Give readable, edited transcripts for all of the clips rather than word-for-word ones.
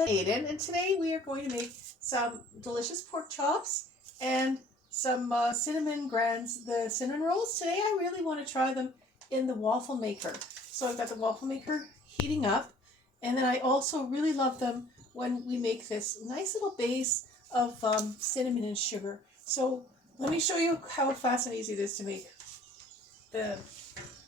Aiden, and today we are going to make some delicious pork chops and some cinnamon grands, the cinnamon rolls. Today I really want to try them in the waffle maker. So I've got the waffle maker heating up, and then I also really love them when we make this nice little base of cinnamon and sugar. So let me show you how fast and easy it is to make the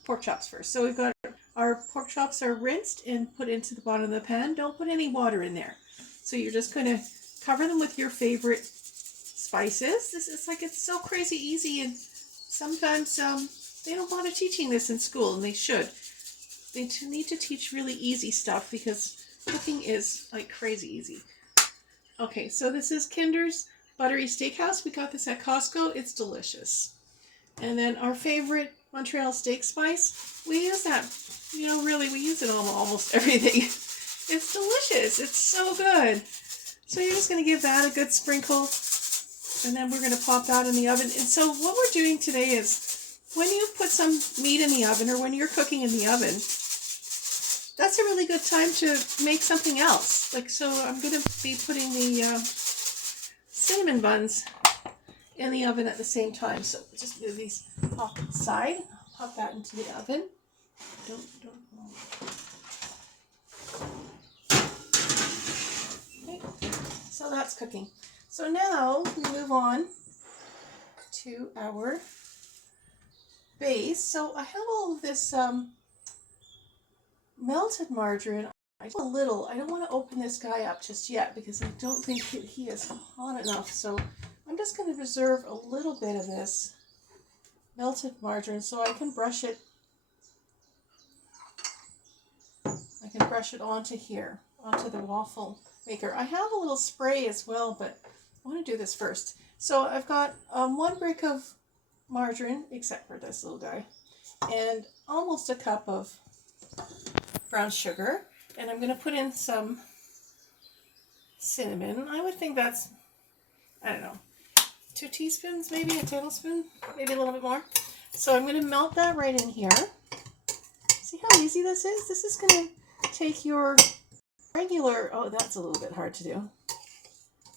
pork chops first. So we've got our pork chops are rinsed and put into the bottom of the pan. Don't put any water in there. So you're just going to cover them with your favorite spices. This is like, it's so crazy easy, and sometimes they don't bother teaching this in school, and they should. They need to teach really easy stuff because cooking is like crazy easy. Okay, so this is Kinder's Buttery Steakhouse. We got this at Costco. It's delicious. And then our favorite Montreal steak spice, we use that, really we use it on almost everything. It's delicious. It's so good. So you're just going to give that a good sprinkle, and then we're going to pop that in the oven. And so what we're doing today is when you put some meat in the oven, or when you're cooking in the oven, that's a really good time to make something else. Like, so I'm going to be putting the cinnamon buns in the oven at the same time. So just move these off to the side. Pop that into the oven. Don't. Okay. So that's cooking. So now we move on to our base. So I have all of this melted margarine. I just a little. I don't want to open this guy up just yet because I don't think he is hot enough. So I'm just going to reserve a little bit of this melted margarine so I can brush it. I can brush it onto here, onto the waffle maker. I have a little spray as well, but I want to do this first. So I've got 1 brick of margarine, except for this little guy, and almost a cup of brown sugar. And I'm going to put in some cinnamon. I would think that's, I don't know, 2 teaspoons, maybe a tablespoon, maybe a little bit more. So I'm going to melt that right in here. See how easy this is? This is going to take your regular, oh, that's a little bit hard to do.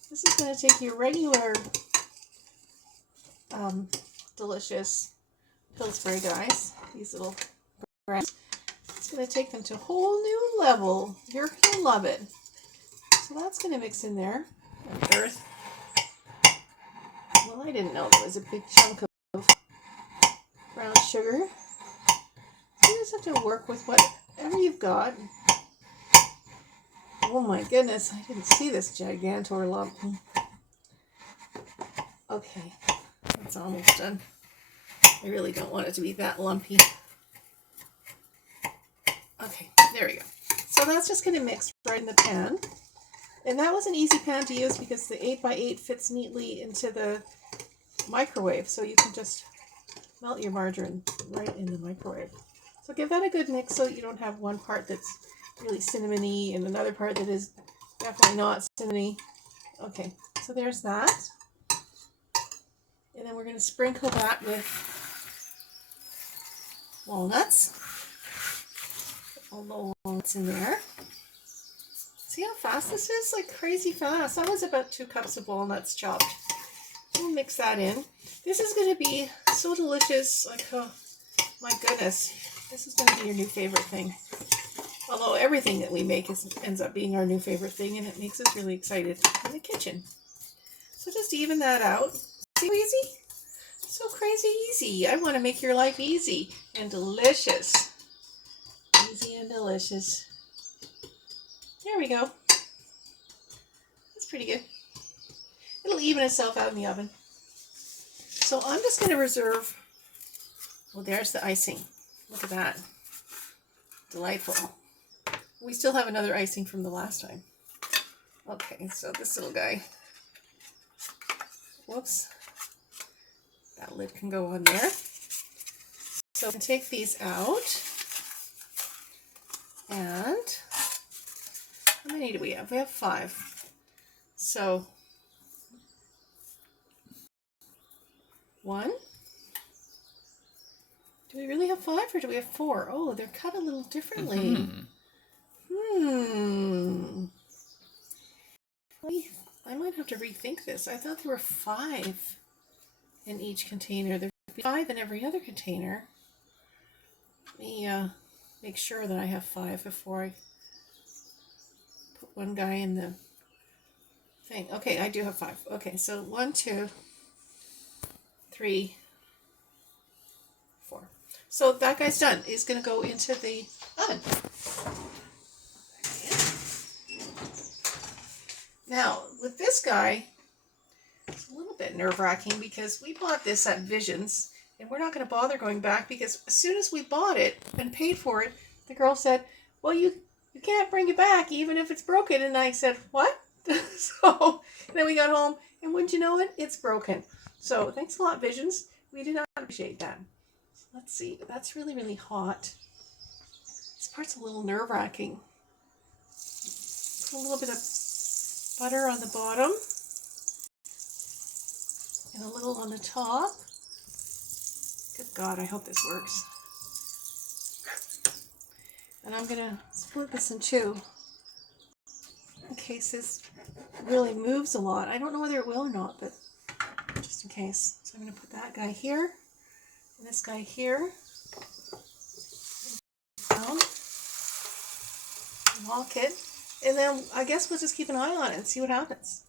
This is going to take your regular delicious Pillsbury guys, these little brands. It's going to take them to a whole new level. You're going to love it. So that's going to mix in there. Earth. Well, I didn't know there was a big chunk of brown sugar. You just have to work with whatever you've got. Oh my goodness, I didn't see this gigantor lump. Okay, that's almost done. I really don't want it to be that lumpy. Okay, there we go. So that's just going to mix right in the pan. And that was an easy pan to use because the 8x8 fits neatly into the microwave. So you can just melt your margarine right in the microwave. So give that a good mix so you don't have one part that's really cinnamony and another part that is definitely not cinnamony. Okay, so there's that. And then we're going to sprinkle that with walnuts. All the walnuts in there. See how fast this is? Like crazy fast. That was about 2 cups of walnuts chopped. We'll mix that in. This is going to be so delicious. Like, oh my goodness. This is going to be your new favorite thing. Although everything that we make ends up being our new favorite thing, and it makes us really excited in the kitchen. So just even that out. See how easy? So crazy easy. I want to make your life easy and delicious. Easy and delicious. There we go. That's pretty good. It'll even itself out in the oven. So I'm just going to reserve, well, there's the icing. Look at that. Delightful. We still have another icing from the last time. Okay, so this little guy. Whoops. That lid can go on there. So we can take these out. And how many do we have? We have 5. So 1. Do we really have 5 or do we have 4? Oh, they're cut a little differently. I might have to rethink this. I thought there were 5 in each container. There's 5 in every other container. Let me make sure that I have 5 before I put one guy in the thing. Okay, I do have 5. Okay, so 1, 2, 3, 4. So that guy's done. He's going to go into the oven. Now, with this guy, it's a little bit nerve-wracking because we bought this at Visions, and we're not going to bother going back because as soon as we bought it and paid for it, the girl said, well, you can't bring it back even if it's broken. And I said, what? So then we got home, and wouldn't you know it, it's broken. So thanks a lot, Visions. We did not appreciate that. Let's see. That's really, really hot. This part's a little nerve-wracking. Put a little bit of butter on the bottom and a little on the top. Good God, I hope this works. And I'm going to split this in 2 in case this really moves a lot. I don't know whether it will or not, but just in case. So I'm going to put that guy here and this guy here. Down. Lock it. And then I guess we'll just keep an eye on it and see what happens.